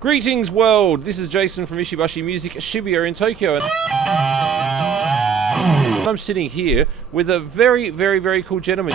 Greetings, world! This is Jason from Ishibashi Music Shibuya in Tokyo. And I'm sitting here with a very, very, very cool gentleman.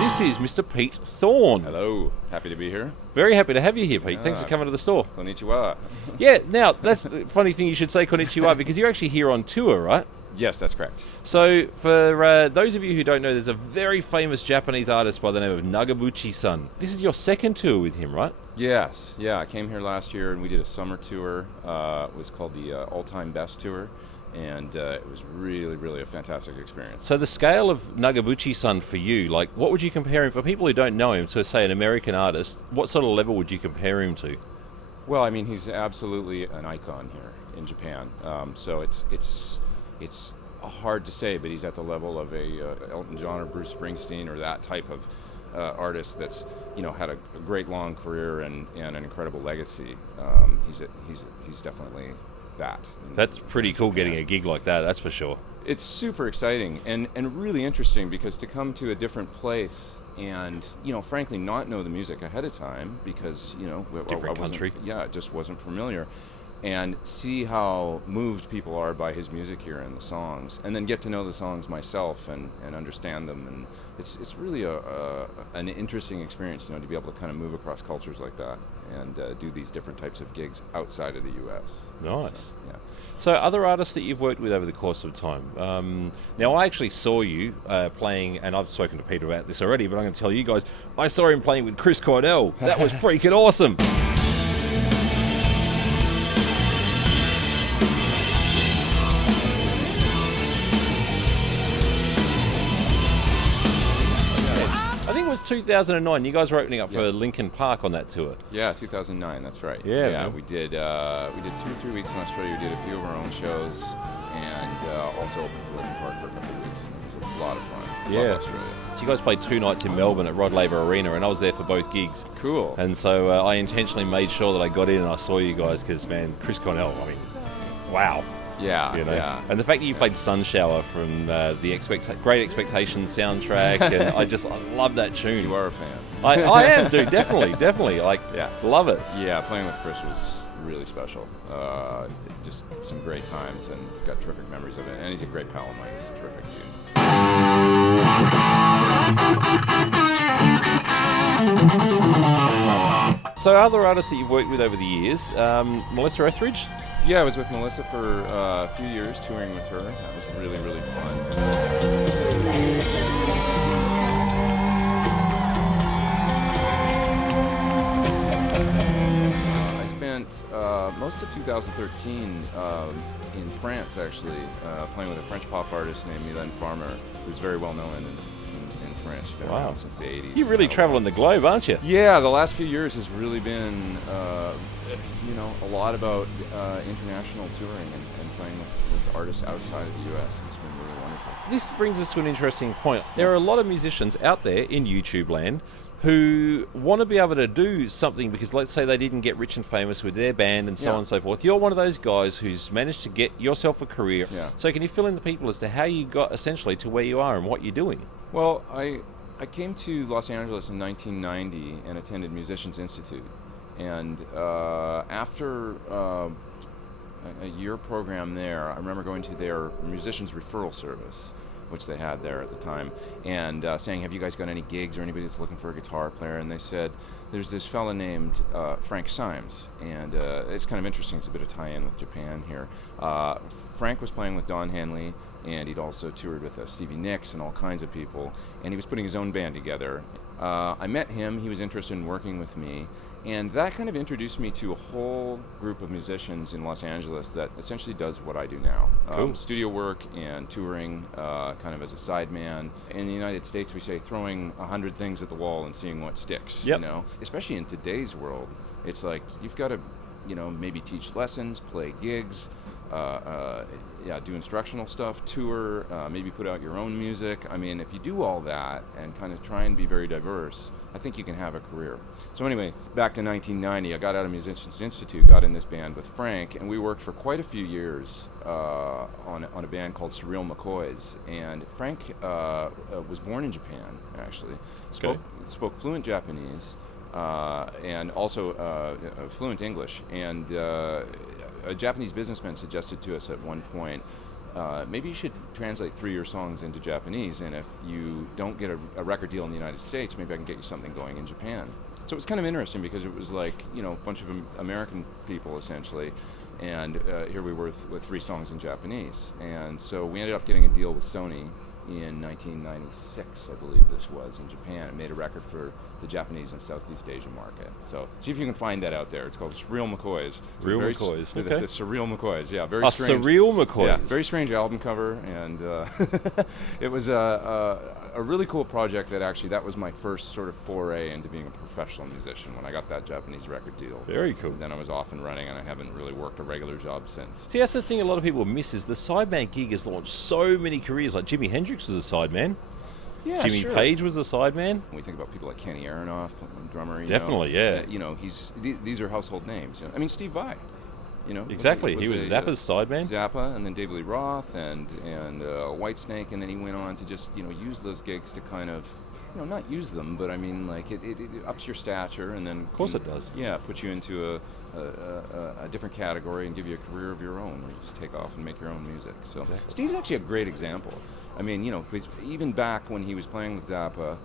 This is Mr. Pete Thorne. Hello, happy to be here. Very happy to have you here, Pete. Thanks for coming to the store. Konnichiwa. Yeah, now, that's the funny thing you should say konnichiwa, because you're actually here on tour, right? Yes, that's correct. So, for those of you who don't know, there's a very famous Japanese artist by the name of Nagabuchi-san. This is your second tour with him, right? Yes, yeah, I came here last year and we did a summer tour. It was called the All Time Best Tour, and it was really, really a fantastic experience. So the scale of Nagabuchi-san for you, like, what would you compare him, for people who don't know him, to, say, an American artist, what sort of level would you compare him to? Well, I mean, he's absolutely an icon here in Japan. So it's hard to say, but he's at the level of a Elton John or Bruce Springsteen or that type of artist that's had a great long career and an incredible legacy. He's definitely that. That's pretty cool, getting a gig like that. That's for sure. It's super exciting and really interesting, because to come to a different place and frankly not know the music ahead of time, because different country. Yeah, it just wasn't familiar. And see how moved people are by his music here and the songs, and then get to know the songs myself and understand them. And it's really an interesting experience, to be able to kind of move across cultures like that and do these different types of gigs outside of the U.S. Nice. So, yeah. So other artists that you've worked with over the course of time. Now, I actually saw you playing, and I've spoken to Peter about this already, but I'm going to tell you guys, I saw him playing with Chris Cornell. That was freaking awesome. I think it was 2009. You guys were opening up for Linkin Park on that tour. Yeah, 2009. That's right. Yeah. We did 2 or 3 weeks in Australia. We did a few of our own shows, and also opened for Linkin Park for a couple of weeks. It was a lot of fun. Yeah. Love Australia. So you guys played 2 nights in Melbourne at Rod Laver Arena, and I was there for both gigs. Cool. And so I intentionally made sure that I got in and I saw you guys, because, man, Chris Cornell, I mean, wow. Yeah, Yeah. And the fact that you played Sun Shower from the Great Expectations soundtrack, and I love that tune. You are a fan. I am, dude. Definitely. Love it. Yeah, playing with Chris was really special. Just some great times, and got terrific memories of it. And he's a great pal of mine. He's a terrific dude. So other artists that you've worked with over the years, Melissa Etheridge? Yeah, I was with Melissa for a few years, touring with her. That was really, really fun. I spent most of 2013 in France, actually, playing with a French pop artist named Mylene Farmer, who's very well known in France. She's been around since the 80s. You're really traveling the globe, aren't you? Yeah, the last few years has really been a lot about international touring and playing with artists outside of the U.S. It's been really wonderful. This brings us to an interesting point. There are a lot of musicians out there in YouTube land who want to be able to do something, because let's say they didn't get rich and famous with their band and so on and so forth. You're one of those guys who's managed to get yourself a career. Yeah. So can you fill in the people as to how you got essentially to where you are and what you're doing? Well, I came to Los Angeles in 1990 and attended Musicians Institute. And after a year program there, I remember going to their musicians referral service, which they had there at the time, and saying, have you guys got any gigs or anybody that's looking for a guitar player? And they said, there's this fella named Frank Symes, and it's kind of interesting. It's a bit of tie-in with Japan here. Frank was playing with Don Henley, and he'd also toured with Stevie Nicks and all kinds of people, and he was putting his own band together. I met him. He was interested in working with me, and that kind of introduced me to a whole group of musicians in Los Angeles that essentially does what I do now. Cool. Studio work and touring, kind of as a sideman. In the United States, we say throwing 100 things at the wall and seeing what sticks. Yep. Especially in today's world, it's like you've got to, maybe teach lessons, play gigs, do instructional stuff, tour, maybe put out your own music. I mean, if you do all that and kind of try and be very diverse, I think you can have a career. So anyway, back to 1990, I got out of Musicians Institute, got in this band with Frank, and we worked for quite a few years on a band called Surreal McCoys. And Frank was born in Japan, actually. Spoke fluent Japanese and also fluent English. And a Japanese businessman suggested to us at one point, maybe you should translate 3 of your songs into Japanese, and if you don't get a record deal in the United States, maybe I can get you something going in Japan. So it was kind of interesting because it was like, a bunch of American people essentially, and here we were with 3 songs in Japanese. And so we ended up getting a deal with Sony in 1996, I believe this was, in Japan, and made a record for the Japanese and Southeast Asian market. So see if you can find that out there. It's called Surreal McCoys. Real McCoys, okay. The Surreal McCoys, yeah. Very strange. Surreal McCoys. Yeah, very strange album cover, and it was a really cool project that was my first sort of foray into being a professional musician when I got that Japanese record deal. Very cool. And then I was off and running, and I haven't really worked a regular job since. See, that's the thing a lot of people miss is the sideman gig has launched so many careers. Like Jimi Hendrix was a sideman. Yeah, Jimmy Page was a sideman. When we think about people like Kenny Aronoff, drummer, definitely, these are household names. I mean, Steve Vai, exactly. He was Zappa's sideman. Zappa, and then David Lee Roth, and Whitesnake, and then he went on to just use those gigs to kind of, not use them, but I mean, like it ups your stature, and then of course it does. Yeah, put you into a different category and give you a career of your own, where you just take off and make your own music. So exactly. Steve's actually a great example. I mean, even back when he was playing with Zappa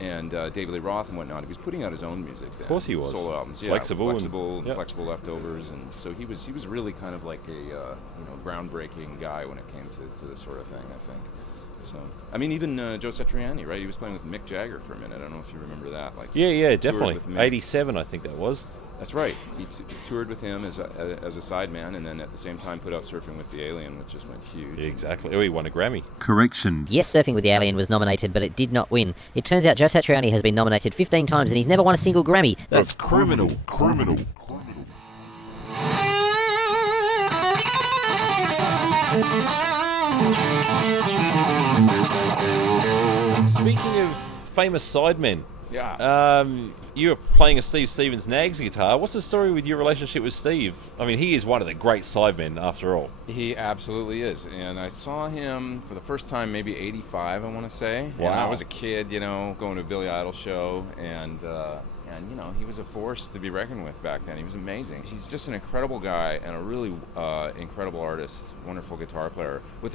and David Lee Roth and whatnot, he was putting out his own music then. Of course he was. Solo albums. Flexible and Flexible Leftovers. And so he was really kind of like a groundbreaking guy when it came to this sort of thing, I think. So, I mean, even Joe Satriani, right? He was playing with Mick Jagger for a minute. I don't know if you remember that. Yeah, definitely. 87, I think that was. That's right. He toured with him as a sideman, and then at the same time put out Surfing with the Alien, which just went huge. Exactly. Oh, he won a Grammy. Correction. Yes, Surfing with the Alien was nominated, but it did not win. It turns out Joe Satriani has been nominated 15 times, and he's never won a single Grammy. That's criminal. Speaking of famous sidemen, you were playing a Steve Stevens Knaggs guitar. What's the story with your relationship with Steve? I mean, he is one of the great sidemen, after all. He absolutely is. And I saw him for the first time maybe 85, I want to say. Wow. And I was a kid, going to a Billy Idol show, and he was a force to be reckoned with back then. He was amazing. He's just an incredible guy and a really incredible artist, wonderful guitar player, with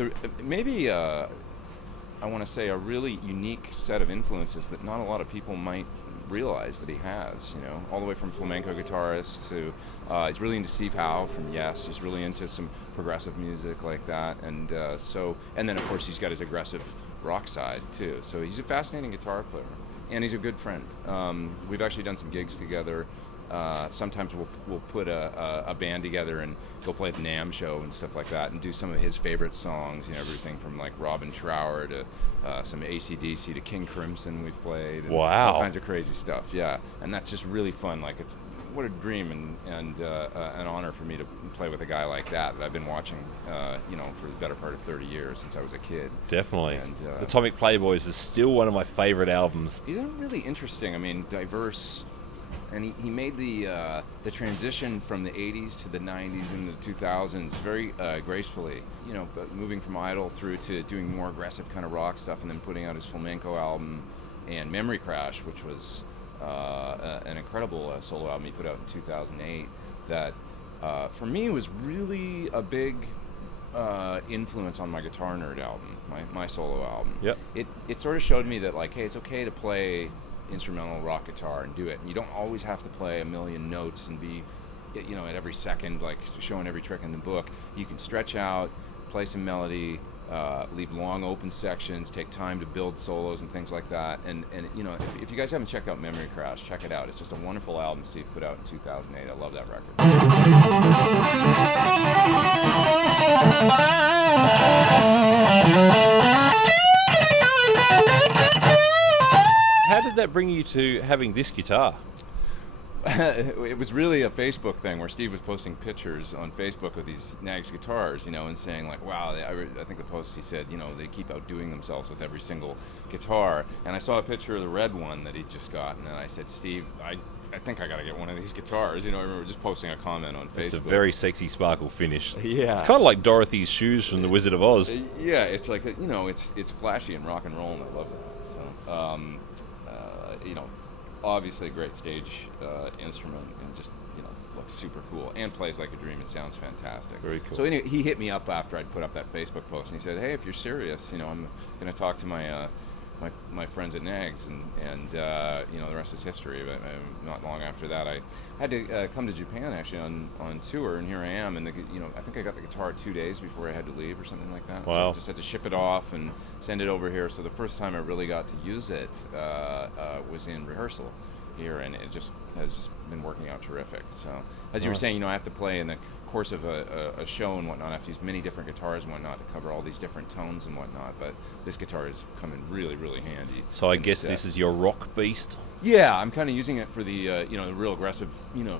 I want to say a really unique set of influences that not a lot of people might realize that he has, all the way from flamenco guitarists to he's really into Steve Howe from Yes. He's really into some progressive music like that, and then of course he's got his aggressive rock side too. So he's a fascinating guitar player, and he's a good friend. We've actually done some gigs together. Sometimes we'll put a band together and go play at the NAMM show and stuff like that, and do some of his favorite songs. Everything from like Robin Trower to some AC/DC to King Crimson. We've played. And wow. All kinds of crazy stuff. Yeah, and that's just really fun. Like what a dream and an honor for me to play with a guy like that I've been watching, for the better part of 30 years since I was a kid. Definitely. And Atomic Playboys is still one of my favorite albums. He's really interesting. I mean, diverse. And he made the transition from the 80s to the 90s and the 2000s very gracefully, but moving from Idol through to doing more aggressive kind of rock stuff, and then putting out his flamenco album and Memory Crash, which was an incredible solo album he put out in 2008 that for me was really a big influence on my Guitar Nerd album, my solo album. Yep. It sort of showed me that, like, hey, it's okay to play instrumental rock guitar and do it. And you don't always have to play a million notes and be, at every second, like showing every trick in the book. You can stretch out, play some melody, leave long open sections, take time to build solos and things like that. And if you guys haven't checked out Memory Crash, check it out. It's just a wonderful album Steve put out in 2008. I love that record. How did that bring you to having this guitar? it was really a Facebook thing where Steve was posting pictures on Facebook of these Knaggs guitars, and saying like, wow, I think the post he said, they keep outdoing themselves with every single guitar. And I saw a picture of the red one that he'd just gotten, and I said, Steve, I think I got to get one of these guitars. I remember just posting a comment on Facebook. It's a very sexy sparkle finish. Yeah. It's kind of like Dorothy's shoes from The Wizard of Oz. Yeah, it's like, it's flashy and rock and roll, and I love that. So, obviously a great stage instrument, and just looks super cool and plays like a dream and sounds fantastic. Very cool. So anyway, he hit me up after I'd put up that Facebook post, and he said, hey, if you're serious, I'm going to talk to my friends at Knaggs, and the rest is history. But not long after that, I had to come to Japan actually on tour, and here I am. And I think I got the guitar 2 days before I had to leave or something like that. Wow. So I just had to ship it off and send it over here. So the first time I really got to use it was in rehearsal here, and it just has been working out terrific. So as you were saying, I have to play in the course of a show and whatnot. I have to use many different guitars and whatnot to cover all these different tones and whatnot, but this guitar has come in really, really handy. So I guess this is your rock beast? Yeah, I'm kind of using it for the the real aggressive,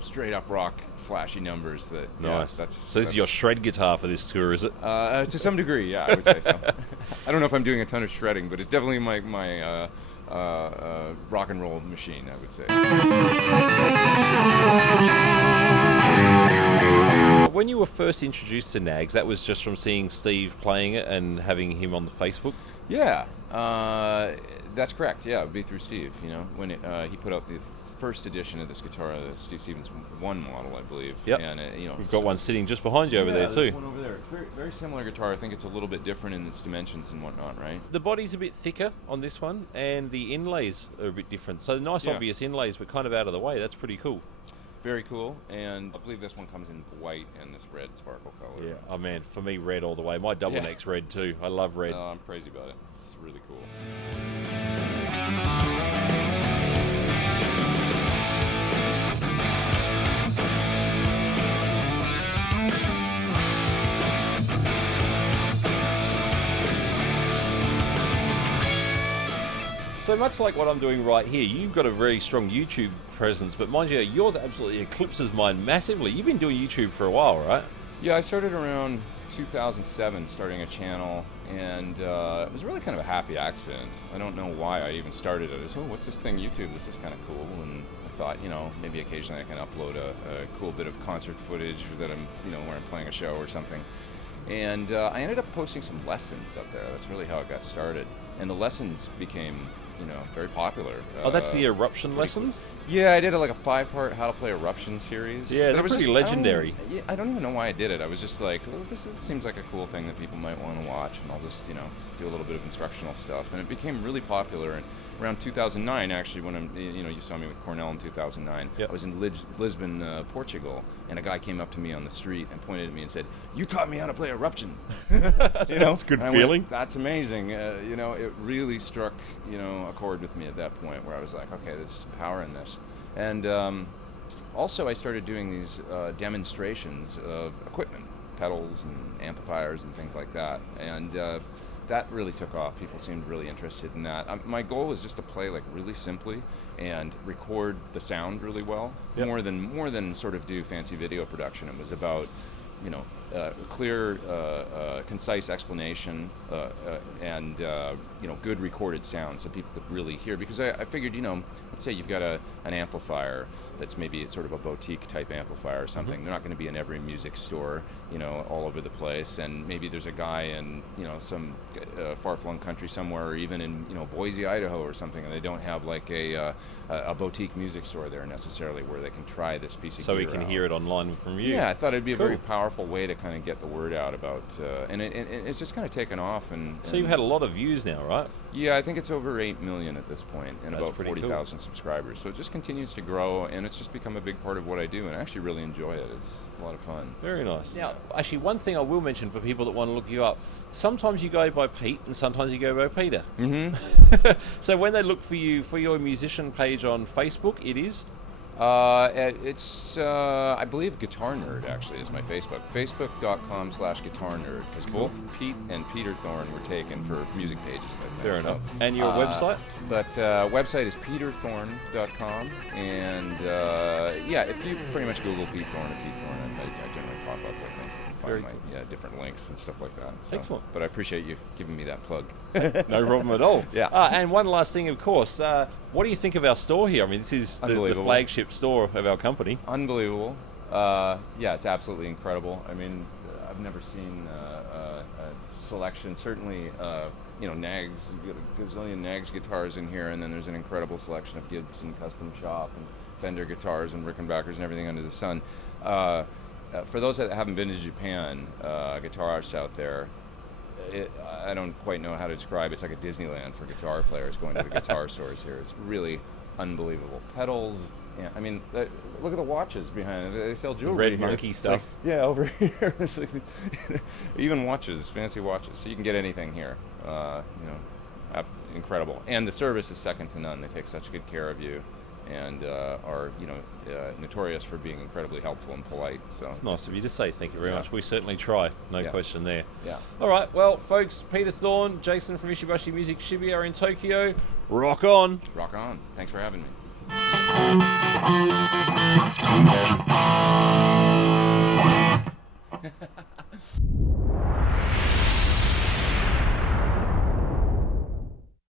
straight up rock, flashy numbers. Nice. Yeah, So this is your shred guitar for this tour, is it? To some degree, yeah, I would say so. I don't know if I'm doing a ton of shredding, but it's definitely my rock and roll machine, I would say. When you were first introduced to Knaggs, that was just from seeing Steve playing it and having him on the Facebook? Yeah, that's correct. Yeah, it would be through Steve, when he put out the first edition of this guitar, the Steve Stevens 1 model, I believe. Yep. And, We've got one sitting just behind you over there, too. One over there. Very, very similar guitar. I think it's a little bit different in its dimensions and whatnot, right? The body's a bit thicker on this one, and the inlays are a bit different. So nice, obvious inlays, but kind of out of the way. That's pretty cool. Very cool, and I believe this one comes in white and this red sparkle color. Yeah, oh man, for me, red all the way. My double neck's red too. I love red. I'm crazy about it. It's really cool. So much like what I'm doing right here, you've got a very strong YouTube presence, but mind you, yours absolutely eclipses mine massively. You've been doing YouTube for a while, right? Yeah, I started around 2007, starting a channel, and it was really kind of a happy accident. I don't know why I even started it. I was, what's this thing, YouTube? This is kind of cool, and I thought, maybe occasionally I can upload a cool bit of concert footage that I'm, where I'm playing a show or something. And I ended up posting some lessons up there. That's really how it got started. And the lessons became, very popular. Oh, that's the eruption lessons? Yeah, I did like a 5-part how to play eruption series. Yeah, that was pretty legendary. I don't even know why I did it. I was just like, this seems like a cool thing that people might want to watch, and I'll just, do a little bit of instructional stuff. And it became really popular. And around 2009, actually, when you saw me with Cornell in 2009, yep. I was in Lisbon, Portugal, and a guy came up to me on the street and pointed at me and said, "You taught me how to play eruption." That's a good feeling. That's amazing. It really struck, a chord with me at that point where I was like, okay, there's power in this. And also I started doing these demonstrations of equipment, pedals and amplifiers and things like that. And that really took off. People seemed really interested in that. My goal was just to play like really simply and record the sound really well. Yep. More than sort of do fancy video production. It was about clear, concise explanation and good recorded sound so people could really hear. Because I figured, let's say you've got an amplifier that's maybe sort of a boutique type amplifier or something. Mm-hmm. They're not going to be in every music store, all over the place. And maybe there's a guy in, some far-flung country somewhere, or even in, Boise, Idaho or something, and they don't have like a boutique music store there necessarily where they can try this piece of gear so we can out. hear it online from you. Yeah, I thought it'd be cool. a very powerful way to kind of get the word out about, and it's just kind of taken off. And so you've had a lot of views now, right? Yeah, I think it's over 8 million at this point, and That's about pretty 40,000 subscribers. So it just continues to grow, and it's just become a big part of what I do, and I actually really enjoy it. It's a lot of fun. Very nice. Now, actually, one thing I will mention for people that want to look you up, sometimes you go by Pete, and sometimes you go by Peter. Mm-hmm. So when they look for you for your musician page on Facebook, it is? It's, I believe Guitar Nerd actually is my Facebook. Facebook.com/Guitar Nerd, because both Pete and Peter Thorne were taken for music pages. I think. Fair enough. And your website? But website is peterthorne.com, and yeah, if you pretty much Google Pete Thorne or Pete Thorne, I generally pop up, I think. Find my different links and stuff like that. So. Excellent. But I appreciate you giving me that plug. No problem at all. Yeah. And one last thing, of course. What do you think of our store here? I mean, this is the flagship store of our company. Unbelievable. Yeah, it's absolutely incredible. I mean, I've never seen a selection. Certainly, Knaggs. You've got a gazillion Knaggs guitars in here, and then there's an incredible selection of Gibson Custom Shop and Fender guitars and Rickenbackers and everything under the sun. For those that haven't been to Japan, guitar artists out there, I don't quite know how to describe it. It's like a Disneyland for guitar players going to the guitar stores here. It's really unbelievable. Pedals, yeah, I mean, look at the watches behind it. They sell jewelry. The red monkey it's stuff. Like, yeah, over here. It's like, even watches, fancy watches. So you can get anything here. Incredible. And the service is second to none. They take such good care of you, and are notorious for being incredibly helpful and polite. So it's nice of you to say. Thank you very much. We certainly try. No question there. Yeah. All right. Well, folks, Peter Thorne, Jason from Ishibashi Music Shibuya in Tokyo. Rock on. Rock on. Thanks for having me.